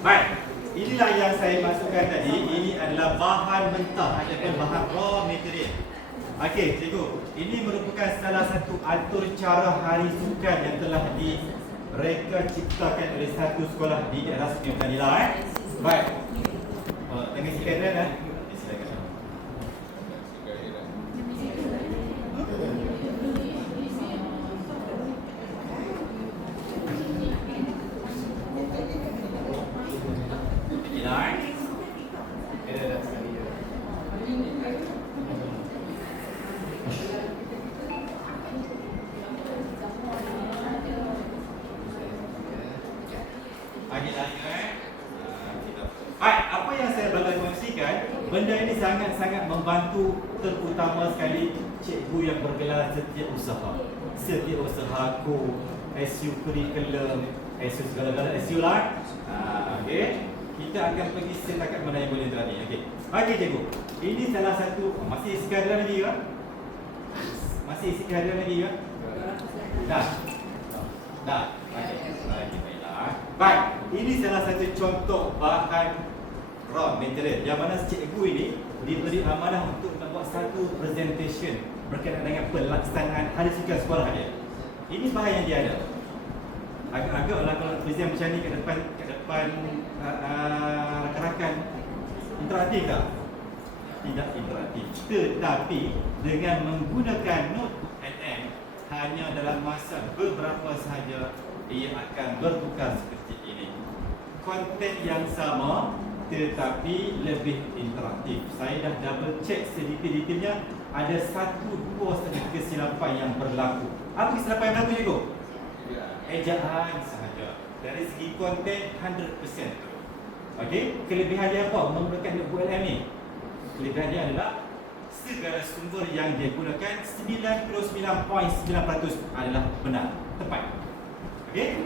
Baik, inilah yang saya maksudkan tadi. Ini adalah bahan mentah ataupun bahan raw material. Okey, cikgu. Ini merupakan salah satu atur cara hari sukan yang telah direka ciptakan oleh satu sekolah di daerah Sungai Penanila. Baik. Tengah sikit kan? Silakan. Baik, apa yang saya bakal kongsikan, benda ini sangat-sangat membantu terutama sekali cikgu yang bergelar setiausaha. Setiausahaku, SU curriculum, SU segala-gala SU lah. Okey. Kita akan pergi setakat mana yang boleh tadi. Okey. Okey cikgu. Ini salah satu masih isi kehadiran lagi ke? Masih isi kehadiran lagi ke? Dah. Dah. Okey. Baiklah. Baik, ini salah satu contoh bahan raw material yang mana cikgu ini diberi amanah untuk membuat satu presentation berkaitan dengan pelaksanaan hari sukan sekolah dia. Ini bahan yang dia ada. Agak-agak lah kalau present macam ni kat depan rakan-rakan interaktif tak? Tidak interaktif. Tetapi dengan menggunakan notebook NM hanya dalam masa beberapa sahaja ia akan bertukar seperti ini. Konten yang sama tetapi lebih interaktif. Saya dah double check sedetail-detailnya. Ada 1-2 sahaja kesilapan yang berlaku. Apa kesilapan yang berlaku cikgu? Ejaan sahaja. Dari segi konten 100%. Okey, kelebihan dia apa? Menggunakan notebook LM ni. Kelebihan dia adalah segala sumber yang dia gunakan 99.9% adalah benar, tepat. Okey?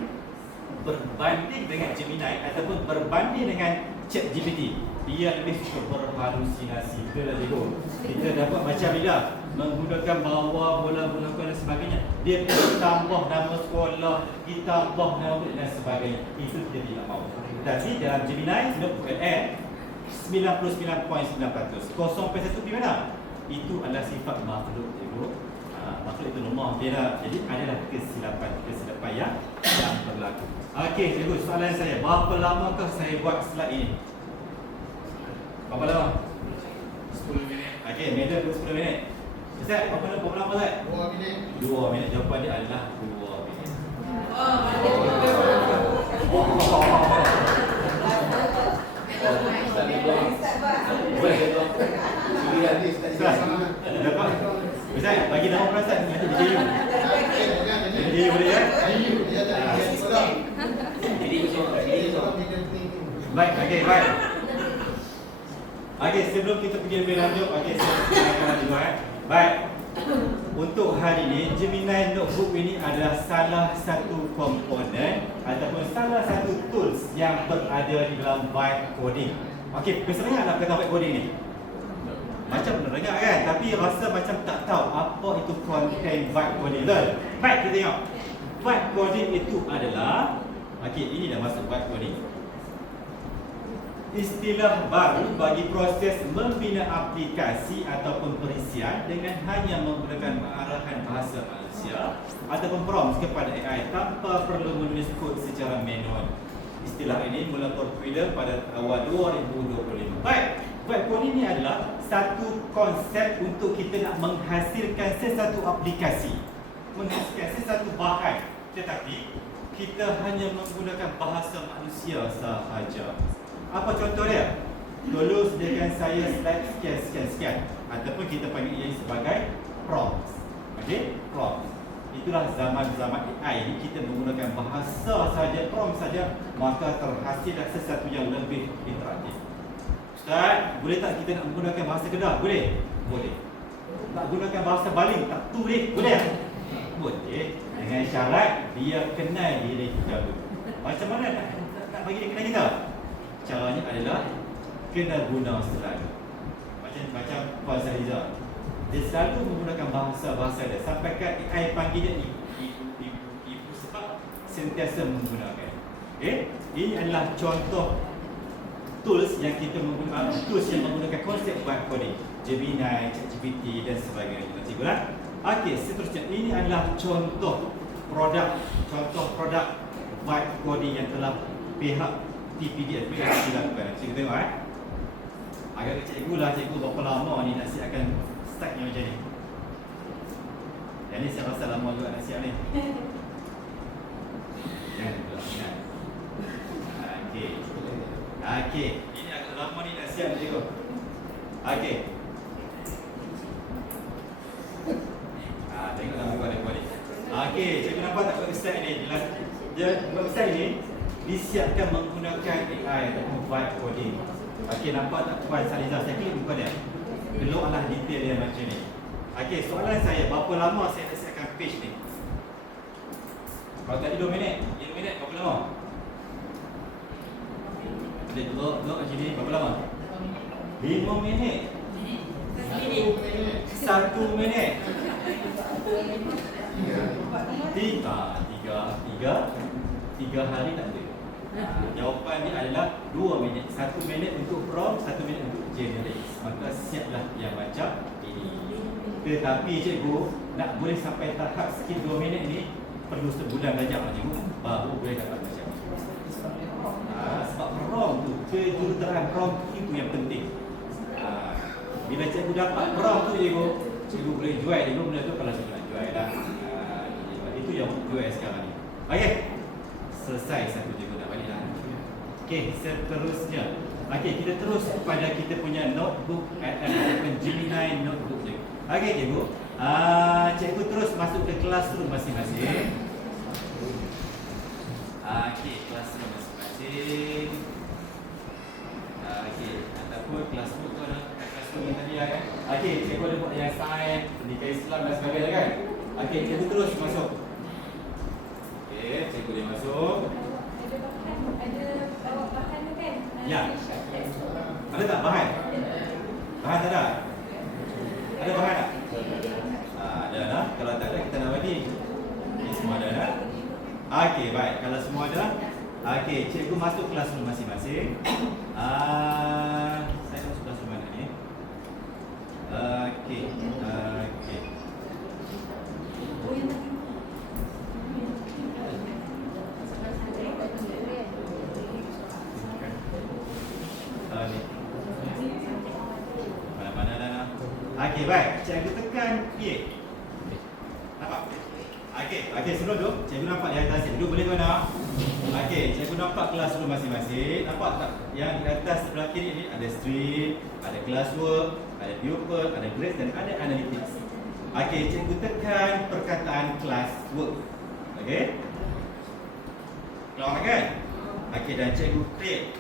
Berbanding dengan Gemini ataupun berbanding dengan ChatGPT, dia lebih suka berhalusinasi. Itulah cikgu. Kita dapat macam ni dah, menggunakan bawah bola-bola dan sebagainya. Dia tambah nama sekolah, ditambah nama dan sebagainya. Itu dia tidak mahu. Tapi dalam Gemini, notebook LM 99.9%. 0.1 di mana? Itu adalah sifat makhluk cikgu. Makhluk itu lemah dia. Jadi adalah kesilapan yang berlaku. Okey cikgu, soalan saya, berapa lamakah saya buat slide ini? Berapa lama? 10 minit. Okey, meja 10 minit. Ustaz, berapa lama Ustaz? 2 minit. 2 minit. Jawapan dia adalah 2 minit. Ustaz, bagi nama perasaan nanti DJ. DJ boleh ya? Baik, okey, baik. Okey, sebelum kita pergi lebih lanjut, okey, saya akan juga Baik. Untuk hari ini, Gemini Notebook ini adalah salah satu komponen ataupun salah satu tools yang berada di dalam byte coding. Okey, biasanya nak kata byte coding ni. Macam pernah dengar kan, tapi rasa macam tak tahu apa itu konten byte coding. Betul? Baik, kita tengok. Byte coding itu adalah, okey, ini dah masuk byte coding. Istilah baru bagi proses membina aplikasi ataupun perisian dengan hanya menggunakan arahan bahasa manusia ataupun prompts kepada AI tanpa perlu menulis kod secara manual. Istilah ini mula popular pada awal 2025. Baik, byte coding ini adalah satu konsep untuk kita nak menghasilkan sesuatu aplikasi, menghasilkan sesuatu bahan, tetapi kita hanya menggunakan bahasa manusia sahaja. Apa contoh dia? Dulu sediakan saya slide sekian ataupun kita panggil ia sebagai prompts. Okey, prompts. Itulah zaman-zaman AI ini, kita menggunakan bahasa saja, prompt saja, maka terhasillah sesuatu yang lebih interaktif. Ustaz, boleh tak kita nak menggunakan bahasa Kedah? Boleh? Boleh. Nak gunakan bahasa Baling tak boleh? Boleh? Boleh. Dengan syarat dia kenal diri kita dulu. Macam mana nak bagi dia kenal kita? Caranya adalah kena guna selalu. Macam Puan Sahizah, dia selalu menggunakan bahasa-bahasa dia. Sampaikan AI panggil dia ibu sebab sentiasa menggunakan. Okey, ini adalah contoh tools yang kita menggunakan konsep white coding, Gemini, ChatGPT dan sebagainya. Cikgu lah. Okey, seterusnya ini adalah contoh produk white coding yang telah pihak TPD lakukan. Cikgu tengok agak cikgu lah, cikgu berapa lama ni nak siapkan start yang macam ni. Yang ni saya rasa lama juga nak siap ni. Jangan pula ingat. Okey, ini agak lama ni nak siap cikgu. Okey. Tengoklah muka dia ni. Okey, cikgu nampak tak website ni? Website ni disiapkan menggunakan AI ataupun vibe coding. Okey, nampak tak Puan Saliza? Saya klik muka dia. Keluarlah detail dia macam ni. Okey, soalan saya, berapa lama saya nak siapkan page ni? Kalau tadi 2 minit, 5 minit berapa lama? Dia load macam ni, berapa lama? 5 minit. 1 minit. 3 hari tak boleh. Jawapan ni adalah 2 minit. 1 minit untuk prompt, 1 minit untuk generate. Maka siaplah yang macam ini. Tetapi cikgu nak boleh sampai tahap skill 2 minit ni perlu sebulan belajar cikgu baru boleh dapat macam ni. Sebab prompt tu, kejuruteraan prompt itu yang penting. Bila cikgu dapat prompt tu cikgu boleh jual cikgu benda tu kalau cikgu nak jual lah. Itu yang jual sekarang ni. Okey. Selesai satu cikgu nak balik lah. Okey, seterusnya. Okey, kita terus kepada kita punya notebook ataupun Gemini notebook cikgu. Okey cikgu. Cikgu terus masuk ke classroom masing-masing. Okey, classroom masing-masing. Okey, ataupun classroom tu ada classroom yang tadi lah kan. Okey, cikgu ada buat yang sains, pendidikan Islam dan sebagainya kan. Okey, cikgu terus masuk. Okey, cikgu dia masuk. Ada bawa bahan tu kan? Ya. Ada tak bahan? Bahan tak ada? Ada bahan tak? Ada lah. Kalau tak ada kita nak bagi. Okay, semua ada dah. Okey, baik. Kalau semua ada, okey, cikgu masuk classroom masing-masing. Saya masuk classroom mana ni? Okey. Okey. Mana-mana dah. Okey, baik. Cikgu tekan create. Nampak? Okey, sebelum tu, cikgu nampak di atas ni. Duduk boleh ke nak? Okey, cikgu nampak classroom masing-masing. Nampak tak? Yang di atas sebelah kiri ni ada stream, ada classwork, ada pupil, ada grades dan ada analytics. Okey, cikgu tekan perkataan classwork. Okey? Keluar kan? Okey, dan cikgu create.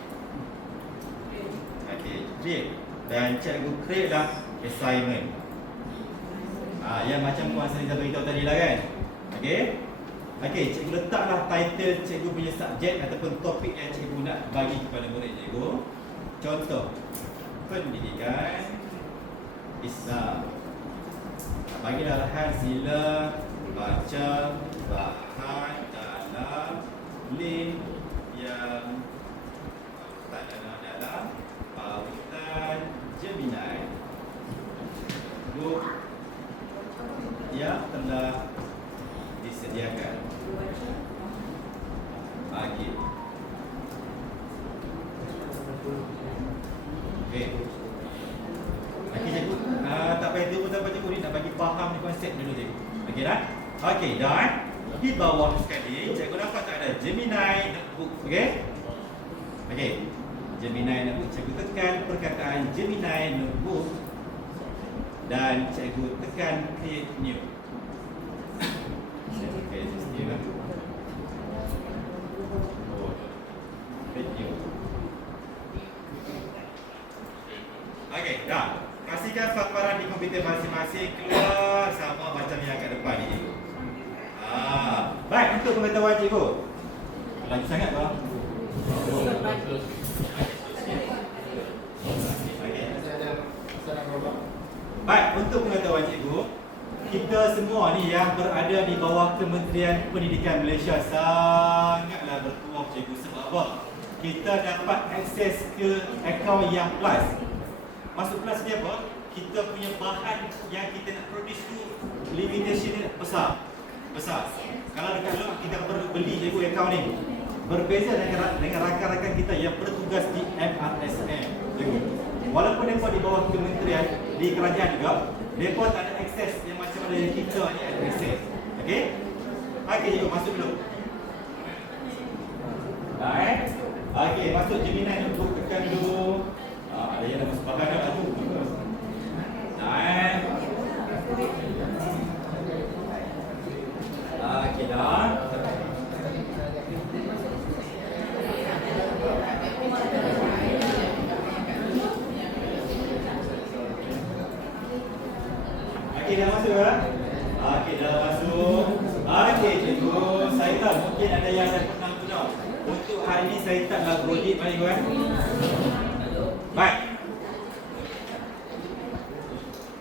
Okey, create. Dan cikgu create lah assignment. Yang macam Puan Saliza beritahu tadi lah kan? Okey? Okey, cikgu letaklah title cikgu punya subjek ataupun topik yang cikgu nak bagi kepada murid cikgu. Contoh, pendidikan Islam. Bagilah arahan sila baca bahan dalam link yang dalam pautan Gemini book yang telah disediakan bagi. Okey. Okey cikgu, tak payah tunggu sampai cikgu ni nak bagi faham ni konsep dulu cikgu. Okey dah? Okey, dan di bawah sekali cikgu nampak tak ada Gemini notebook. Okey? Okey. Gemini notebook, cikgu tekan perkataan Gemini notebook dan cikgu tekan create new. Okey, just new lah. Create new. Okey, dah. Pastikan paparan di komputer masing-masing keluar sama macam yang kat depan ni cikgu. Baik, untuk pengetahuan cikgu. Lagi sangat bang. Baik, untuk pengetahuan cikgu, kita semua ni yang berada di bawah Kementerian Pendidikan Malaysia sangatlah bertuah cikgu. Sebab apa? Kita dapat akses ke akaun yang plus. Masuk plus dia apa? Kita punya bahan yang kita nak produce tu limitation dia besar. Kalau dekat luar kita perlu beli cikgu akaun ni. Berbeza dengan rakan-rakan kita yang bertugas di MRSM, cikgu. Walaupun mereka di bawah kementerian, di kerajaan juga, mereka tak ada akses yang macam mana yang kita ni ada akses. Okey? Okey cikgu, masuk dulu. Baik. Okey, masuk Gemini ni untuk tekan dulu. Ada yang dah masuk bahan dah tu. Baik. Okey dah. Okey, dah masuk kan? Okey, dah masuk. Okey, cikgu. Saya tahu mungkin ada yang dah pernah guna. Untuk hari ini saya taklah berodit, mari kan? Baik.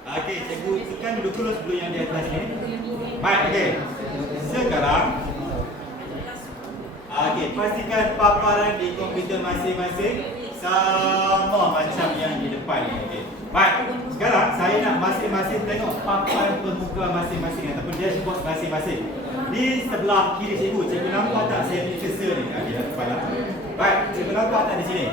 Okey, cikgu tekan dulu close dulu yang di atas ni. Baik, okey. Sekarang okey, pastikan paparan di komputer masing-masing sama macam yang di depan ni. Okey. Baik. Sekarang saya nak masing-masing tengok papan permukaan masing-masing ataupun dashboard masing-masing. Di sebelah kiri cikgu, cikgu nampak tak saya punya cursor ni? Okey, dah depan lah. Baik, cikgu nampak tak di sini?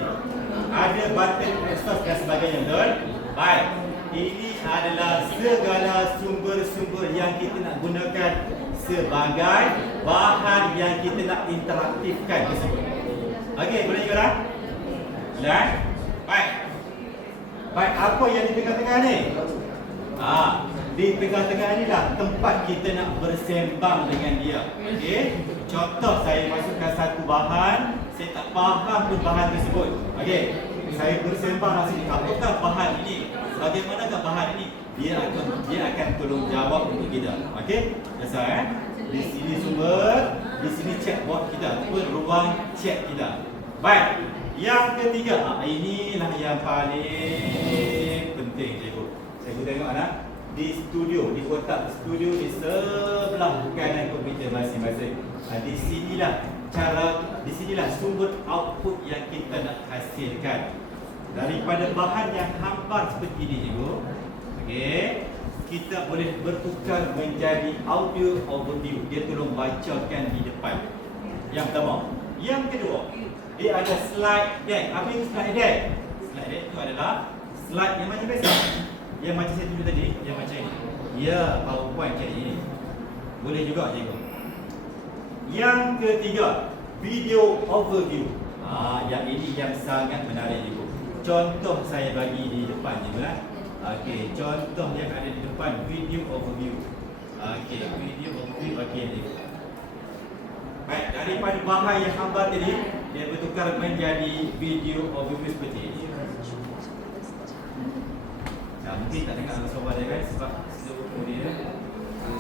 Ada button exhaust dan sebagainya, betul? Baik. Ini adalah segala sumber-sumber yang kita nak gunakan sebagai bahan yang kita nak interaktifkan tersebut. Okey, boleh juga dah? Boleh? Baik. Baik, apa yang di tengah-tengah ni? Di tengah-tengah ni lah tempat kita nak bersembang dengan dia. Okey? Contoh saya masukkan satu bahan, saya tak faham pun bahan tersebut. Okey? Saya bersembang nak sini, apakah bahan ini? Bagaimanakah bahan ini? Dia akan tolong jawab untuk kita. Okey? Selesai Di sini sumber, di sini chatbot kita ataupun ruang chat kita. Baik. Yang ketiga, inilah yang paling penting cikgu. Cikgu tengok anak di studio, di kotak studio di sebelah kanan komputer masing-masing. Di sinilah sumber output yang kita nak hasilkan. Daripada bahan yang hambar seperti ini cikgu. Okey, kita boleh bertukar menjadi audio overview. Dia tolong bacakan di depan. Yang pertama. Yang kedua, dia ada slide deck. Apa itu slide deck? Slide deck itu adalah slide yang macam biasa. Yang macam saya tunjuk tadi, yang macam ini. Ya, PowerPoint macam ini. Boleh juga cikgu. Yang ketiga, video overview. Yang ini yang sangat menarik cikgu. Contoh saya bagi di depan cikgu lah. Okey, contoh yang ada di depan, video overview. Okey, video overview okey cikgu. Baik, daripada bahan yang hambar tadi, dia bertukar menjadi video overview seperti ini. Mungkin tak dengar suara dia kan sebab seluruh dia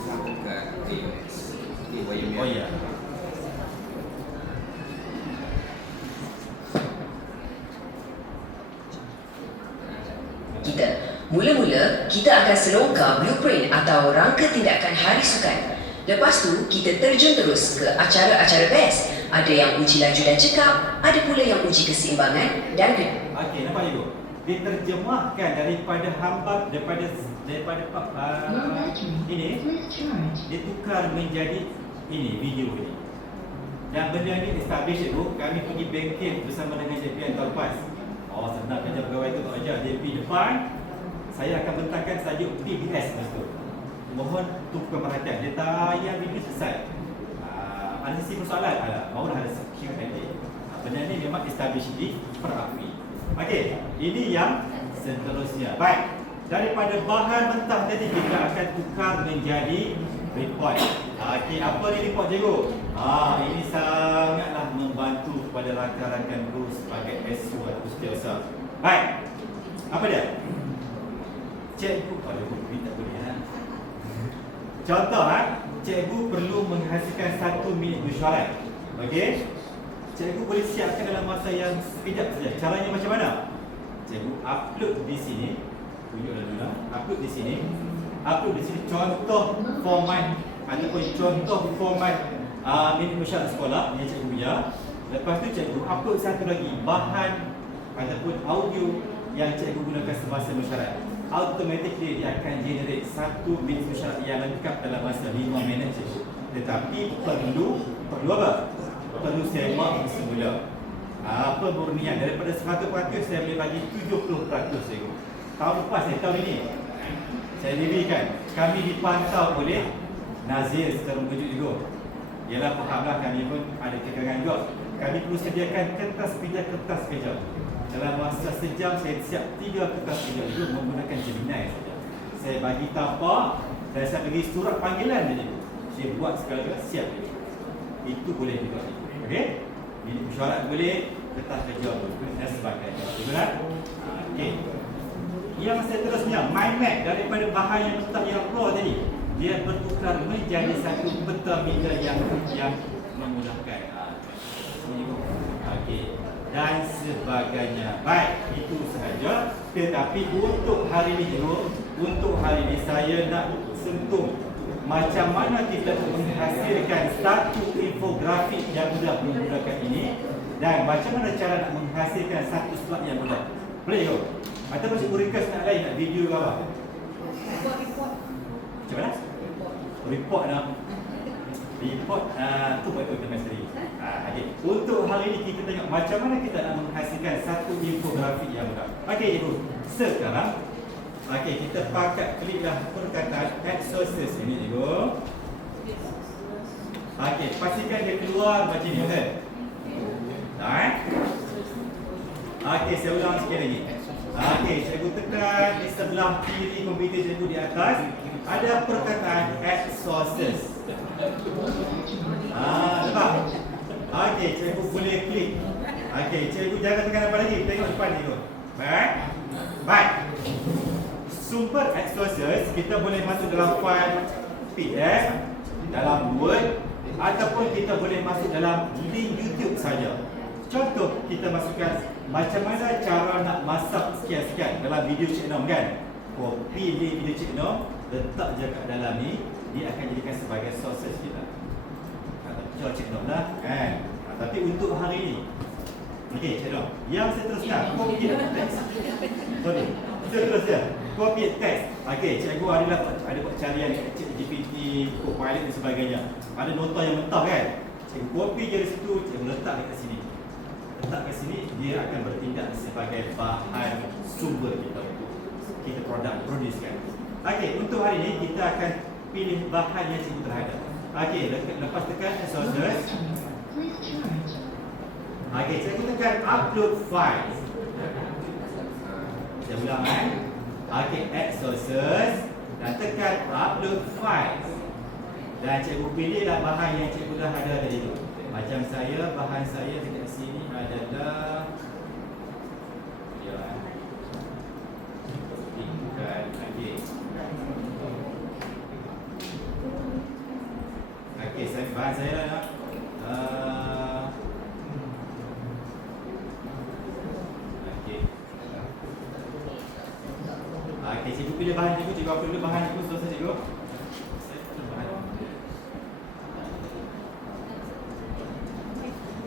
sambung ke iOS. Ini YML. Oh ya. Mula-mula, kita akan selongkar blueprint atau rangka tindakan hari sukan. Lepas tu, kita terjun terus ke acara-acara best. Ada yang uji laju dan cekap, ada pula yang uji keseimbangan dan Okey, nampak cikgu? Diterjemahkan daripada hambar, daripada ini, ditukar menjadi ini, video ini. Dan benda ni establish cikgu, kami pergi bengkel bersama dengan JPN tahun lepas. Oh, senang kerja pegawai tu tak ajar. JP depan, saya akan bentangkan sajuk PBS tu. Mohon tukar perhatian. Dia tayang video selesai. Ada sisi persoalan ada. Barulah ada Q&A. Benda ni memang establish di perakui. Okey, ini yang seterusnya. Baik. Daripada bahan mentah tadi kita akan tukar menjadi report. Okey, apa ni report cikgu? Ini sangatlah membantu kepada rakan-rakan guru sebagai SU atau setiausaha. Baik. Apa dia? Cikgu, tak boleh. Contoh, cikgu perlu menghasilkan 1 minit mesyuarat. Okey? Cikgu boleh siapkan dalam masa yang sekejap saja. Caranya macam mana? Cikgu upload di sini. Tunjuklah dulu. Upload di sini. Upload di sini contoh format ataupun contoh format minit mesyuarat sekolah yang cikgu punya. Lepas tu cikgu upload satu lagi bahan ataupun audio yang cikgu gunakan semasa mesyuarat. Automatically dia akan generate satu video mesyuarat yang lengkap dalam masa 5 minit je. Tetapi perlu apa? Perlu semak semula. Pemurnian daripada 100% saya boleh bagi 70% cikgu. Tahun lepas tahun ini saya dirikan, kami dipantau oleh Nazir secara mengejut juga. Ialah fahamlah kami pun ada kekurangan juga. Kami perlu sediakan kertas kerja. Dalam masa sejam saya siap 3 kertas kerja itu menggunakan Gemini saja. Saya bagi tapak dan saya bagi surat panggilan saja. Saya buat segala-gala siap. Itu boleh juga. Okey? Bilik mesyuarat boleh, kertas kerja boleh dan sebagainya. Betul tak? Okey. Yang seterusnya, mind map daripada bahan yang letak yang raw tadi, dia bertukar menjadi satu peta meter yang memudahkan. Okey. Dan sebagainya. Baik, itu sahaja. Tetapi untuk hari ini saya nak sentuh macam mana kita menghasilkan satu infografik yang mudah menggunakan ini dan macam mana cara nak menghasilkan satu slide yang mudah. Boleh ke? Atau macam request nak lain, nak video ke apa? Report. Macam mana? Report nak. Report tu buat sendiri. Okay. Untuk hari ini kita tengok macam mana kita nak menghasilkan satu infografik yang mudah. Okey ibu. Sekarang kita pakai kliklah perkataan add sources ini ibu. Okey, pastikan dia keluar macam ni kan? Dah. Okey, saya ulang sekali lagi. Okey, cikgu tekan di sebelah kiri komputer cikgu di atas ada perkataan add sources. Nampak? Okey, cikgu boleh klik. Okey, cikgu jangan tekan apa lagi. Tengok depan ni tu. Baik. Sumber add sources kita boleh masuk dalam file PDF, dalam Word ataupun kita boleh masuk dalam link YouTube saja. Contoh kita masukkan macam mana cara nak masak sekian-sekian dalam video Cik Nom kan. Copy link video Cik Nom, letak je kat dalam ni, dia akan jadikan sebagai sources kita. Kata Cik Nom lah kan. Tapi untuk hari ini, okey Cik Nom, yang seterusnya copy teks. Sorry. Seterusnya copy teks. Okey, cikgu ada buat carian kat ChatGPT, Copilot dan sebagainya. Ada nota yang mentah kan. Cikgu copy je dari situ, cikgu letak dekat sini. Letak kat sini, dia akan bertindak sebagai bahan sumber kita untuk kita produce kan. Okey, untuk hari ini kita akan pilih bahan yang cikgu terhadap. Okey, lepas tekan sources. Okey, cikgu tekan upload file. Saya ulang kan. Okey, add sources dan tekan upload file. Dan cikgu pilihlah bahan yang cikgu dah ada tadi tu. Macam saya, bahan saya dekat sini adalah Okey, bahan saya lah Okey, cikgu pilih bahan cikgu, cikgu apa dulu bahan cikgu, selesai cikgu.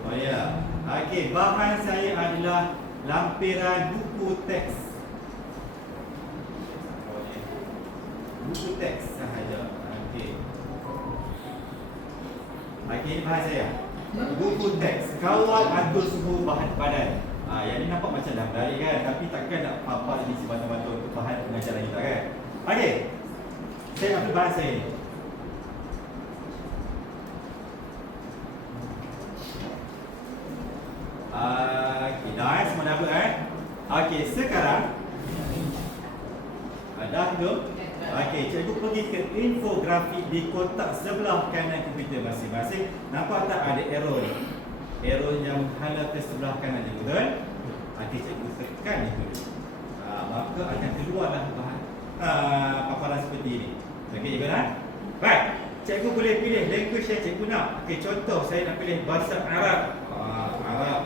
Oh ya. Okey, bahan saya adalah lampiran buku teks. Buku teks sahaja. Okey. Okey, ini bahan saya. Buku teks. Kawal atur suhu bahan badan. Yang ni nampak macam dah baik kan, tapi takkan nak apa ini semata-mata untuk bahan pengajaran kita kan. Okey. Saya ambil bahan saya ni. Okey, dah semua dah buat Okey, sekarang dah tu. Okey, cikgu pergi ke infografik di kotak sebelah kanan komputer masing-masing. Nampak tak ada arrow ni? Arrow yang menghala ke sebelah kanan je, betul? Okey, cikgu tekan itu. Maka akan keluarlah bahan paparan seperti ini. Okey, cikgu nak? Baik, cikgu boleh pilih language yang cikgu nak. Okey, contoh saya nak pilih bahasa Arab. Arab.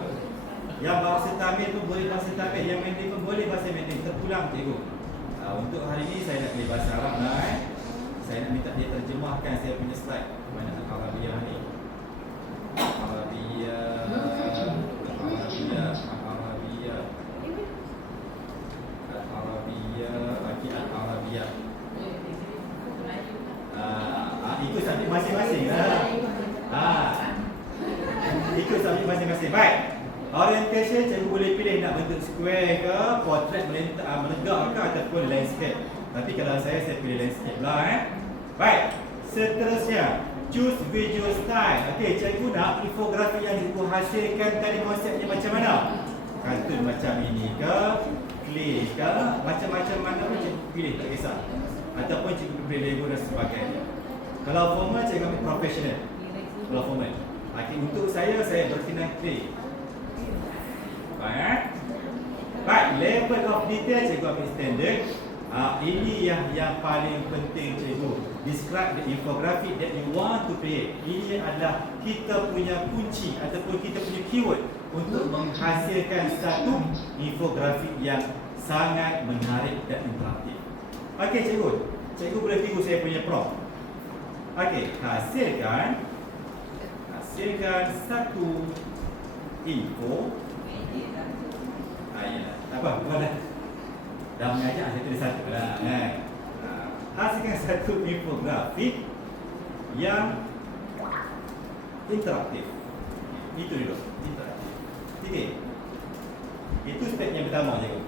Yang bahasa Tamil pun boleh bahasa Tamil, yang Mandarin pun boleh bahasa Mandarin. Terpulang cikgu. Untuk hari ini saya nak pilih bahasa Arab lah Saya nak minta dia terjemahkan saya punya slide. Mana Arabiah ni? Arabiah subjek masing-masing lah. Ikut subjek masing-masing. Baik. Orientation cikgu boleh pilih nak bentuk square ke, portrait menegak ke ataupun landscape. Tapi kalau saya pilih landscape lah Baik. Seterusnya, choose visual style. Okey, cikgu nak infografi yang cikgu hasilkan tadi konsepnya macam mana? Kartun macam ini ke, clay ke, macam-macam mana pun cikgu pilih, tak kisah. Ataupun cikgu pilih Lego dan sebagainya. Kalau formal, cikgu ambil professional. Kalau formal. Okey, untuk saya berkenan clay. Baik. Baik, level of detail cikgu ambil standard. Ini yang paling penting cikgu. Describe the infographic that you want to create. Ini adalah kita punya kunci ataupun kita punya keyword untuk menghasilkan satu infografik yang sangat menarik dan interaktif. Okey cikgu. Cikgu boleh tengok saya punya prompt. Okey, hasilkan satu info. Tak apa, bukan dah. Dah mengajar, saya tulis satu lah kan. Hasilkan satu infografik yang interaktif. Itu dulu, interaktif. Titik. Itu step yang pertama cikgu.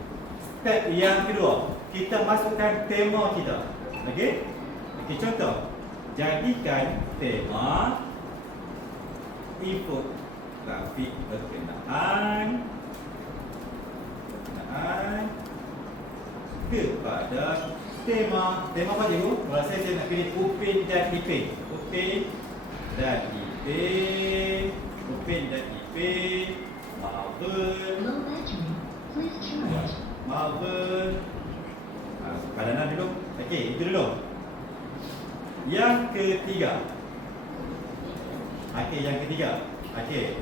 Step yang kedua, kita masukkan tema kita. Okey? Okey, contoh. Jadikan tema infografik berkenaan kepada tema apa cikgu? Kalau saya nak pilih Upin dan Ipin. Upin dan Ipin Marvel padanan dulu. Okey, itu dulu. Yang ketiga. Okey.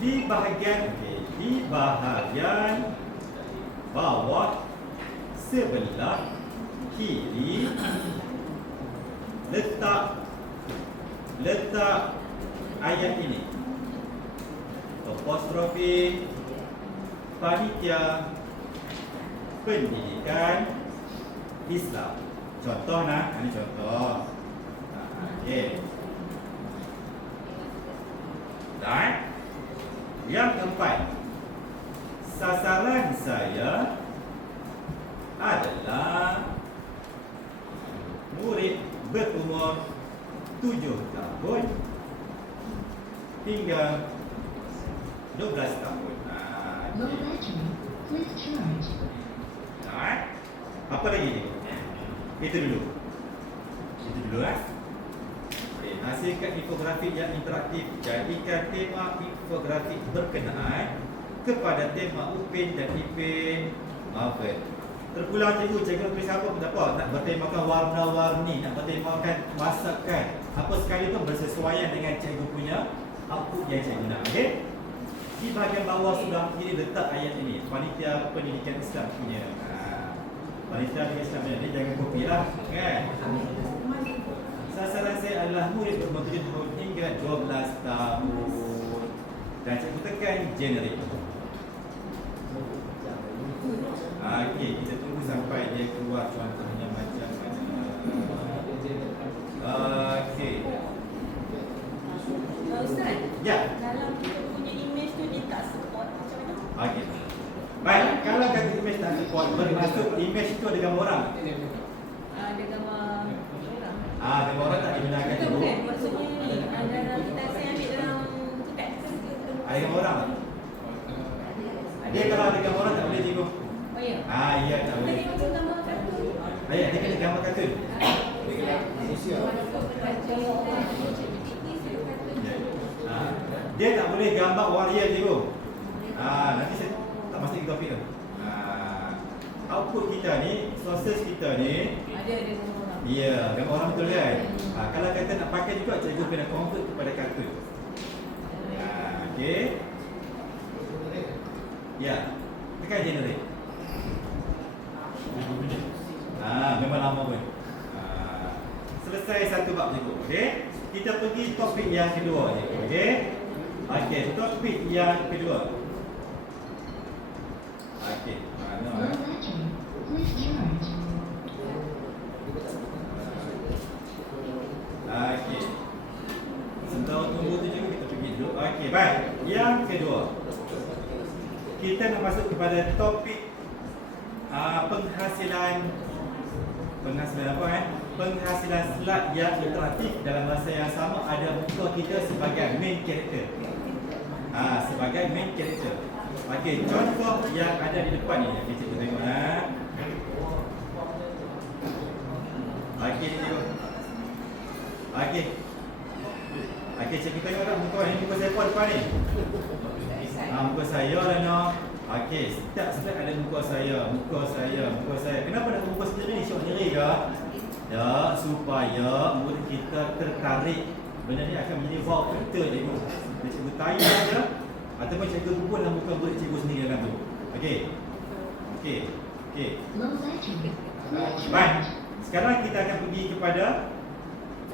Di bahagian bawah sebelah kiri letak ayat ini. Apostrofi Panitia Pendidikan Islam. Contoh ini contoh. Okey. Dan yang keempat, sasaran saya adalah murid berumur 7 tahun hingga 12 tahun. Apa lagi ni? Itu dulu Okay, hasilkan infografik yang interaktif. Jadikan tema infografik berkenaan kepada tema Upin dan Ipin Marvel. Terpulang cikgu tulis apa pun tak apa. Nak bertemakan warna-warni, nak bertemakan masakan, apa sekali pun bersesuaian dengan cikgu punya output yang cikgu nak. Okey? Di bahagian bawah sudah ini letak ayat ini, Panitia Pendidikan Islam punya. Panitia Pendidikan Islam punya, ni jangan copy lah, kan? Sasaran saya adalah murid berumur 7 tahun hingga 12 tahun. Dan cikgu tekan generate. Okey, kita tunggu sampai dia keluar contohnya macam mana. Okey. Ustaz, Ya. dalam kita punya image tu dia tak support macam mana? Okey. Baik, kalau kata image tak support, bermaksud image itu ada gambar orang. Ada gambar orang. Gambar orang tak digunakan Bukan, dulu. bukan. Maksudnya ni, dalam kita saya ambil dalam teks. Ada gambar orang tak? Dia kalau ada gambar orang tak boleh cikgu. Oh ya? Ya, tak boleh. Tadi macam gambar kartun. Dia kena gambar kartun. Dia tak boleh gambar warrior cikgu. Nanti saya tak pasti topik tu. Output kita ni, sources kita ni Ada gambar orang. ya, gambar orang betul kan? Kalau kata nak pakai juga, cikgu kena convert kepada kartun. Okey. Ya, tekan generate. Memang lama pun. Selesai satu bab cikgu. Okey. Kita pergi topik yang kedua cikgu. Okey. Okey, topik yang kedua. Okey. tunggu tu juga kita pergi dulu. Okey, baik. Yang kedua, kita nak masuk kepada topik penghasilan apa penghasilan slide yang interaktif dalam masa yang sama ada muka kita sebagai main character. Sebagai main character. Okey, contoh yang ada di depan ni, kita tengok Okey, tengok. Okey, cikgu tengok tak muka ni, muka siapa depan ni? Muka saya lah nak. Okey, setiap slide ada muka saya. Kenapa nak muka sendiri ni? Syok sendiri ke? Ya, supaya murid kita tertarik. Benda ni akan menjadi wow factor cikgu. Cikgu tayang je ataupun cikgu pun muka murid cikgu sendiri akan tu. Okey. Baik. Sekarang kita akan pergi kepada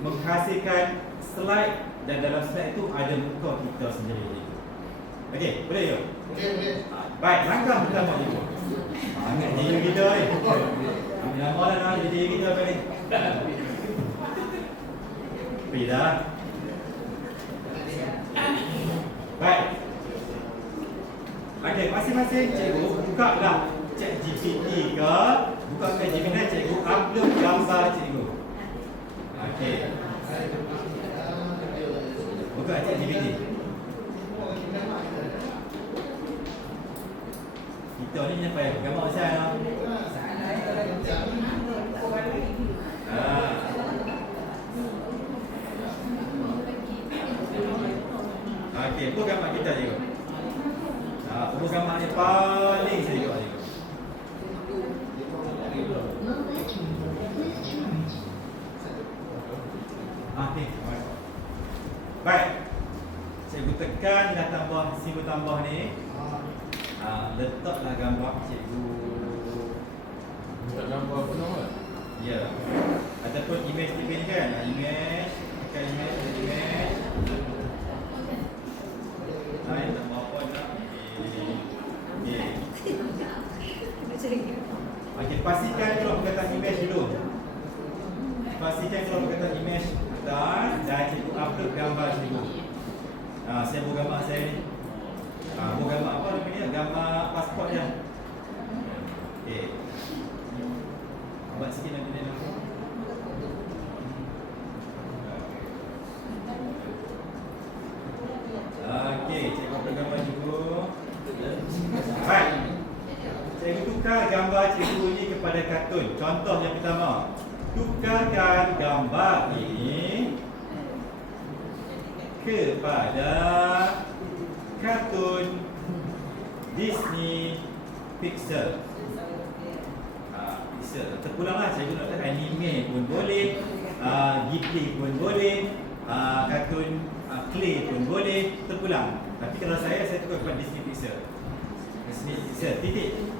menghasilkan slide dan dalam slide itu ada muka kita sendiri. Okey, boleh ya? Boleh. Baik, langkah pertama ni. Ingat diri kita ni. Ambil nama lah nak jadi diri kita ni. Pergi dah. Baik. Okey, masing-masing cikgu buka lah ChatGPT ke, buka ke Gemini, cikgu upload gambar cikgu. Okey. Buka ChatGPT. Kita ni sampai gambar saya nak. Okey, apa gambar kita cikgu? Apa gambar ni paling saya tengok cikgu? Okey. Baik. Cikgu tekan dah tambah simbol tambah ni. Letaklah gambar cikgu. Letak gambar apa nama? Ya. Ataupun image TV ni kan? Image. Tekan image. Yang tambah apa nak? Okey, pastikan keluar perkataan image dulu. Pastikan keluar perkataan image dan cikgu upload gambar cikgu. Saya buat gambar saya ni. Buat gambar apa namanya? Gambar pasport je. Okey. Buat sikit nanti dia. Okey, cikgu upload gambar cikgu. Baik. Cikgu tukar gambar cikgu ni kepada kartun. Contoh yang pertama. Tukarkan gambar ini kepada kartun Disney Pixar. Pixar. Terpulanglah cikgu nak kata anime pun boleh, Ghibli pun boleh, kartun Clay pun boleh, terpulang. Tapi kalau saya tukar kepada Disney Pixar. Disney Pixar, titik.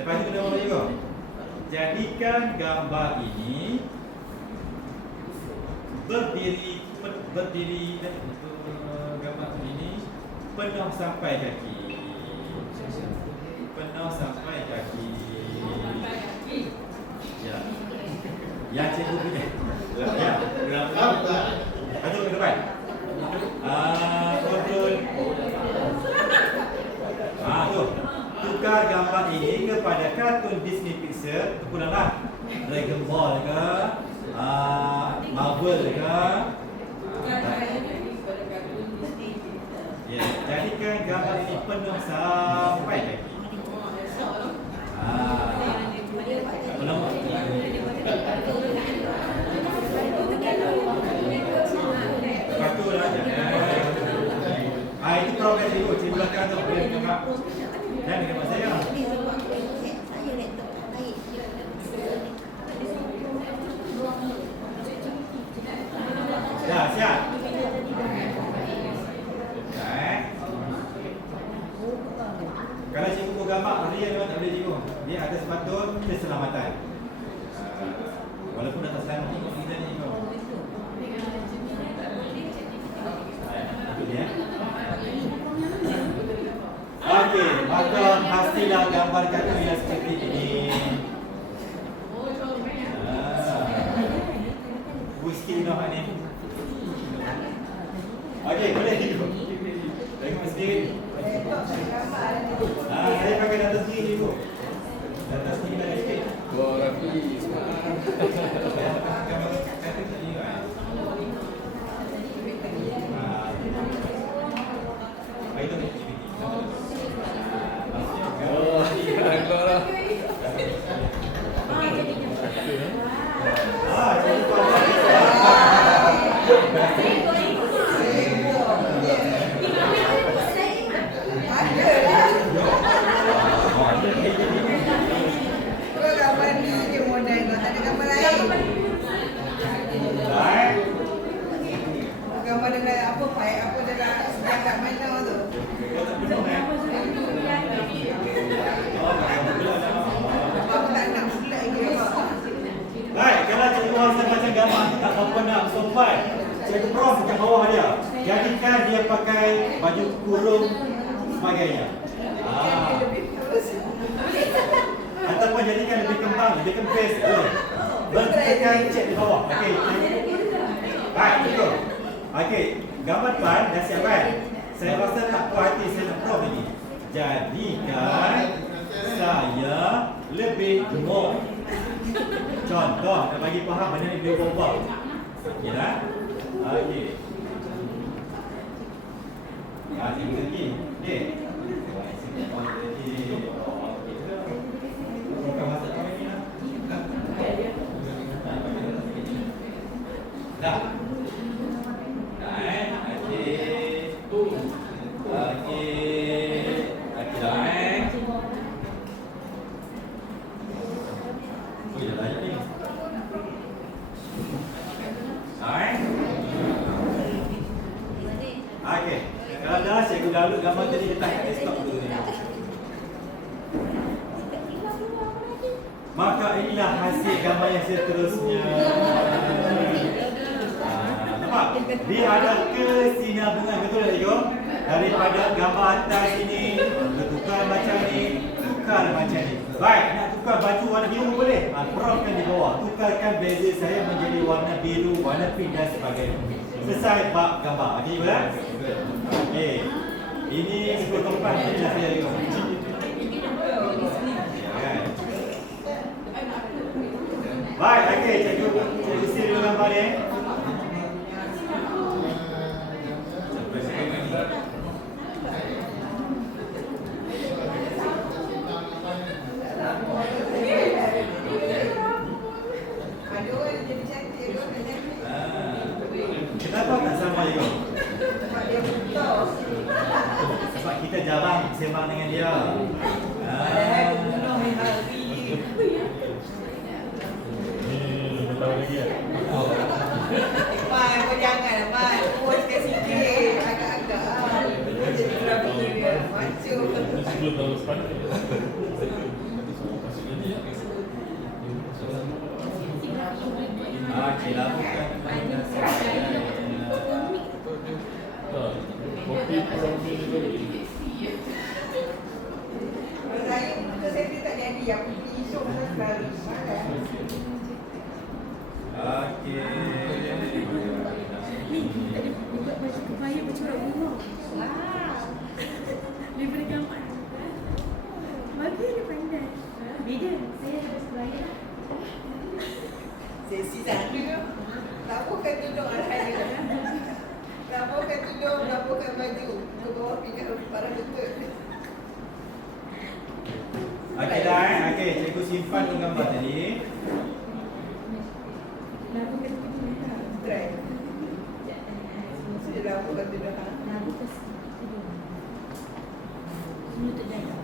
Lepas tu kita buat juga. Jadikan gambar ini berdiri gambar ini penuh sampai kaki. Ya. Yang cikgu punya. Ya. Aduh ke depan. Kontrol. Tu. Tukar gambar ini kepada kartun Disney Pixar. Pulanglah Dragon Ball ke, Marvel ke. Ya, jadikan gambar ini penuh sampai kaki. Lepas tu lah jangan. Itu progres cikgu. Cikgu belakang tu boleh tengok. Dan dekat saya. Dah siap. Kalau cikgu buat gambar, dia memang tak boleh cikgu. Dia ada sepatut keselamatan. Walaupun dah terselamat cikgu, kita ni cikgu. Itu dia. Okey, maka hasillah gambar kartun yang seperti ini. Whisky dah ni. Okey, boleh dulu. Tengok sikit. Saya pakai data sendiri dulu. Data sendiri lagi sikit. Kau rapi. Oh, iya, kau lah. Gambar dengan apa pakai apa dalam sejak kat mana tu? Apa tak nak pula ini apa? Baik, kalau cikgu Hasan macam gambar tu tak berapa nak sopan, cikgu Prof kat bawah dia. Jadikan dia pakai baju kurung sebagainya. Ataupun jadikan lebih kembang, lebih kempis. Bertekan cek di bawah. Okey. Baik, cukup. Okey, gambar tuan dah siap kan? Saya rasa tak puas hati saya nak Prof lagi. Jadikan saya lebih gemuk. Contoh, nak bagi faham mana ni boleh berubah. Okey dah? Okey. Tinggi lagi. Okey. Bukan masak kau ni lah. Dah. Okey. Okey. Okey dah Oh, dah banyak ni. Alright. Okey. Kalau dah, cikgu download gambar tadi letak kat desktop dulu ni. Maka inilah hasil gambar yang seterusnya. Nampak? Dia ada kesinambungan, betul tak cikgu? Daripada gambar atas ini, bertukar macam ni, tukar macam ni. Baik, nak tukar baju warna biru boleh? Promkan di bawah. Tukarkan blazer saya menjadi warna biru, warna pink dan sebagainya. Selesai bab gambar. Okey, boleh? Okey. Ini 10 tempat ini dah saya juga. Baik, okey, cikgu isi dulu gambar ni. Kenapa tak sama juga? Sebab kita jarang sembang dengan dia. Tahu lagi ya? Pai, kau jangan Pai. Puaskan sikit. Agak-agak. Jadi kurang fikir dia. Macu. Sebelum tahun depan. Okey lah, bukan. Kopi profil lagi. Kalau saya muka saya tak jadi. Aku pergi esok saya selalu. Malas. Okey. Tadi buat baju kebaya bercorak bunga. Daripada gambar. Bagi dia pandai. Beda. Saya ada sebaya. Sesi sana. Lapukan tudung alhamdulillah. Lapukan tudung, lapukan baju. Ke bawah pinggan para betul. Okey dah Okey, cikgu simpan tu gambar tadi. Lakukan tudung. Try. Sudah lapukan tudung. Lakukan tudung. Menutup dada.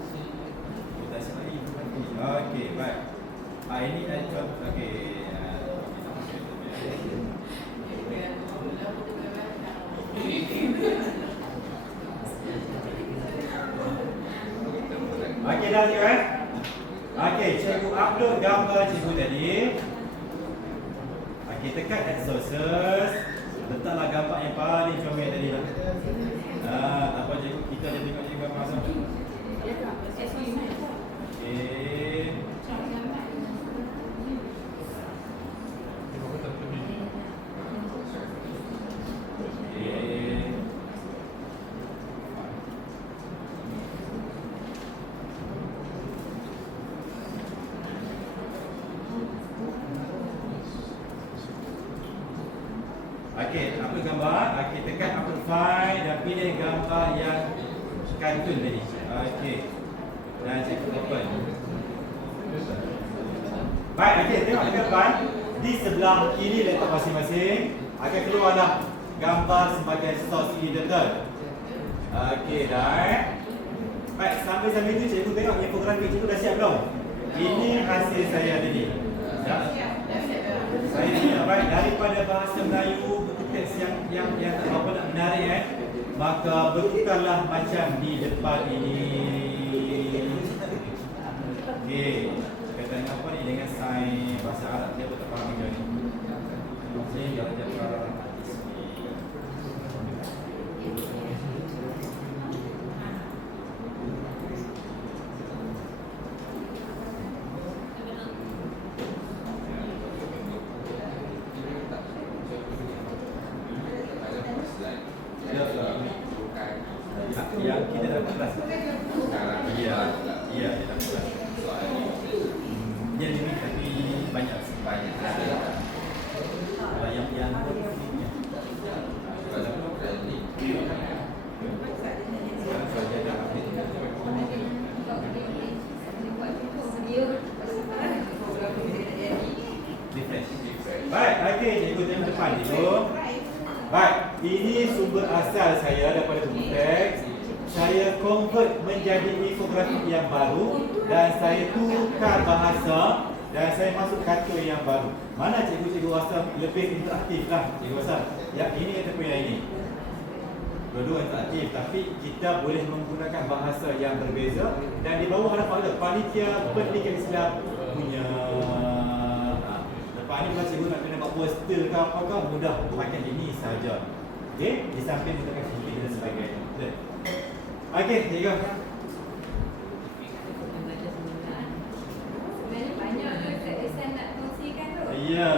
Kita simpan lagi. Okey, baik. Ini okey. Okey dah cikgu Okey, cikgu upload gambar cikgu tadi. Okey, tekan add sources. Letaklah gambar yang paling comel tadi lah. Tak apa cikgu, kita ada tengok cikgu gambar sama. Okey. Okey. kartun tadi. Okey. Dan cikgu open. Baik, okey, tengok ke depan. Di sebelah kiri laptop masing-masing akan keluarlah gambar sebagai source ini, betul? Okey, dah. Baik, sambil-sambil itu cikgu tengok infografik cikgu dah siap belum? Ini hasil saya tadi. Dah. Saya ni baik daripada bahasa Melayu teks yang tak apa nak menarik maka bertukarlah macam di depan ini. Okey, katanya apa ni dengan sign bahasa Arab dia tak faham macam ni. Sini dia ada yang kita dapat kelas. Iya, dia dapat kelas. Dia ni tapi banyak. Kalau yang baik, okey, cikgu tengok depan dulu. Baik, ini sumber asal saya daripada buku teks. Saya convert menjadi infografik yang baru dan saya tukar bahasa dan saya masuk kartun yang baru. Mana cikgu rasa lebih interaktif lah cikgu rasa. Yang ini ataupun yang ini. Dua-dua interaktif tapi kita boleh menggunakan bahasa yang berbeza dan di bawah ada pada panitia pendidikan Islam punya. Lepas ni kalau cikgu nak kena buat poster ke apa mudah pakai ini saja. Okey, di samping menggunakan CV dan sebagainya. Betul. Okey, cikgu. Sebenarnya banyak Ustaz nak kongsikan tu. Ya.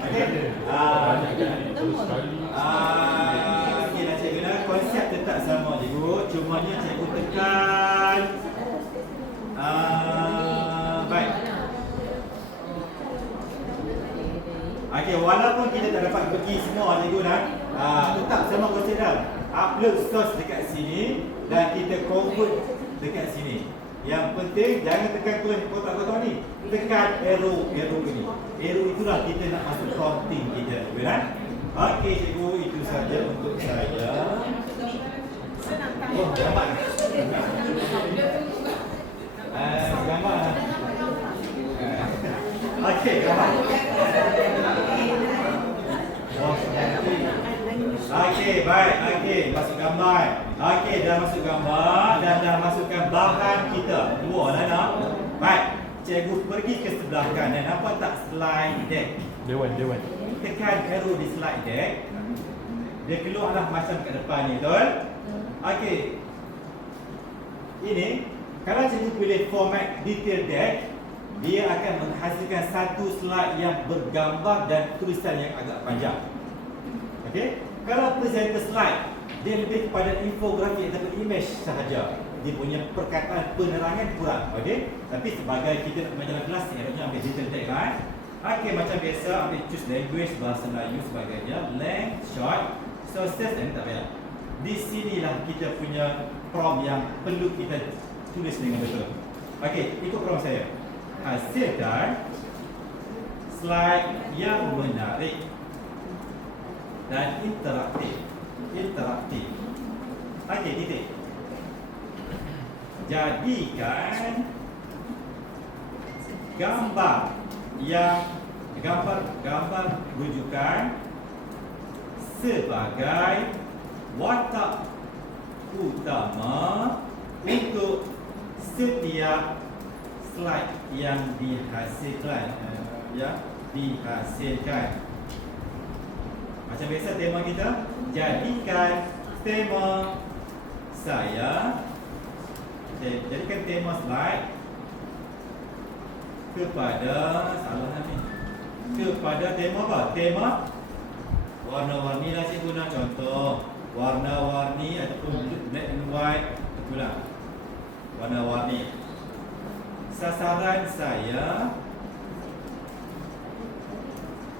Okey. Okey lah cikgu nak konsep tetap sama cikgu. Cumanya cikgu tekan baik. Okey, walaupun kita tak dapat pergi semua cikgu nak tetap sama konsep dah. Upload source dekat sini dan kita convert dekat sini. Yang penting jangan tekan kotak-kotak ni. Tekan arrow ini. Arrow itulah kita nak masuk prompting kita, betul? Okey cikgu, itu saja untuk saya. Oh, gambar. Gambar. Okey, gambar. Okey, baik. Okey, masuk gambar. Okey, dah masuk gambar dan dah masukkan bahan kita. Dua lah nak. Baik. Cikgu pergi ke sebelah kanan. Nampak tak slide deck? Dewan. Tekan arrow di slide deck. Dia keluarlah macam kat depan ni, betul? Okey. Ini kalau cikgu pilih format detail deck, dia akan menghasilkan satu slide yang bergambar dan tulisan yang agak panjang. Okey. Kalau presenter slide, dia lebih kepada infografik ataupun image sahaja. Dia punya perkataan penerangan kurang. Okey. Tapi sebagai kita nak mengajar kelas, seharusnya ambil detail deck kan. Okey, macam biasa ambil choose language, bahasa Melayu sebagainya, length, short, sources dan tak payah. Di sinilah kita punya prompt yang perlu kita tulis dengan betul. Okey, ikut prompt saya. Hasilkan slide yang menarik dan interaktif. Okey, titik. Jadikan gambar rujukan sebagai watak utama untuk setiap slide yang dihasilkan. Macam biasa tema kita, jadikan tema saya, jadikan tema slide kepada kepada tema apa? Tema warna-warni lah cikgu nak contoh. Warna-warni ataupun black and white, itulah warna-warni. Sasaran saya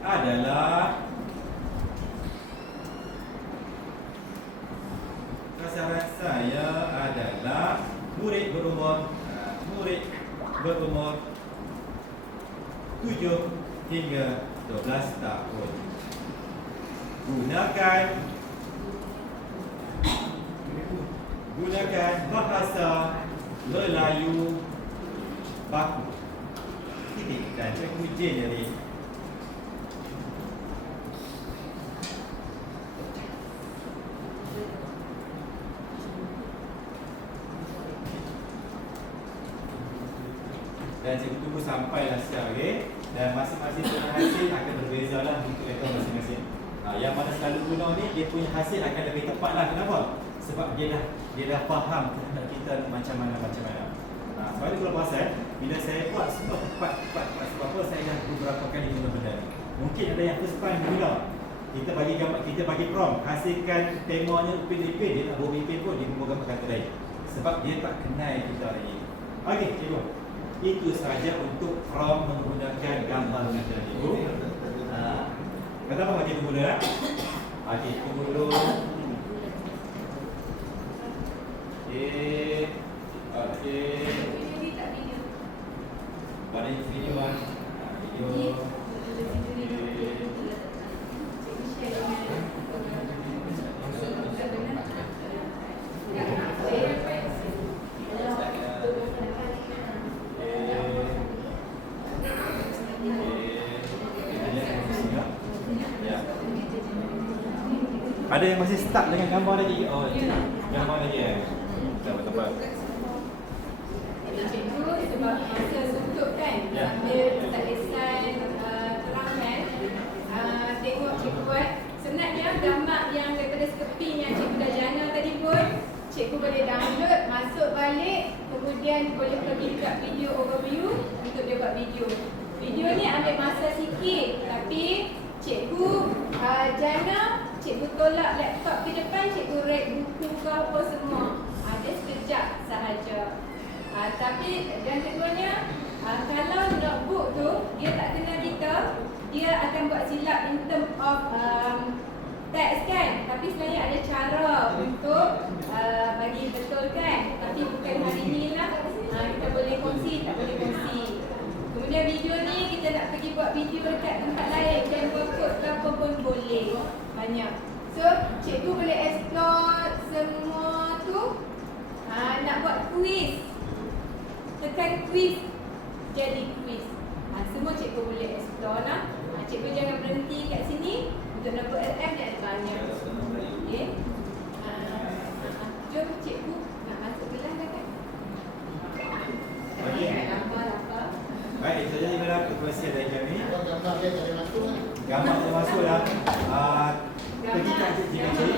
adalah sasaran saya adalah murid berumur 7 hingga 12 tahun. Gunakan bahasa Melayu baku. Titik dan cikgu Jane dari dan cikgu tunggu sampailah siap, okey? Dan masing-masing punya hasil akan berbeza lah untuk rekod masing-masing. Yang mana selalu guna ni, dia punya hasil akan lebih tepat lah. Kenapa? Sebab dia dah faham kehendak kita macam mana. Sebab itu kalau pasal, bila saya buat semua tepat sebab apa saya dah beberapa kali guna benda ni. Mungkin ada yang first time guna. Kita bagi gambar, kita bagi prompt, hasilkan temanya Upin Ipin, dia nak bawa Ipin pun dia membawa gambar kata lain. Sebab dia tak kenal kita hari ini. Okey, cikgu. Itu sahaja untuk prompt menggunakan gambar kata cikgu. Kata apa cikgu mula lah? Okey, tunggu dulu. Okey. Video tak video. Pada video kan? Video. Ada yang masih stuck dengan gambar lagi? Oh, gambar lagi ya. Tepat. Cikgu sebab masa suntuk kan, Ya. sambil tak desain terang kan, tengok cikgu buat. Sebenarnya gambar yang daripada skeping yang cikgu dah jana tadi pun, cikgu boleh download, masuk balik, kemudian boleh pergi dekat video overview untuk dia buat video. Video ni ambil masa sikit, tapi cikgu jana, cikgu tolak laptop ke depan, cikgu rek buku ke apa semua. Ada sekejap sahaja. Tapi yang keduanya, kalau notebook tu dia tak kenal kita, dia akan buat silap in term of teks kan. Tapi sebenarnya ada cara untuk bagi betulkan. Tapi bukan hari ni lah. Kita boleh kongsi, tak boleh kongsi. Kemudian video ni kita nak pergi buat video dekat tempat lain, dan buat kod ke apa pun boleh. Banyak. So, cikgu boleh explore semua tu. Nak buat quiz, tekan quiz, jadi quiz. Semua cikgu boleh explore lah. Cikgu jangan berhenti kat sini. Untuk dapat LF dia ada banyak. Okay. Jom cikgu nak masuk kelas dah kan? Okey. Gambar apa? Baik, itu saja adalah perkongsian dari kami. Gambar tu masuk lah. Pergi kat cikgu.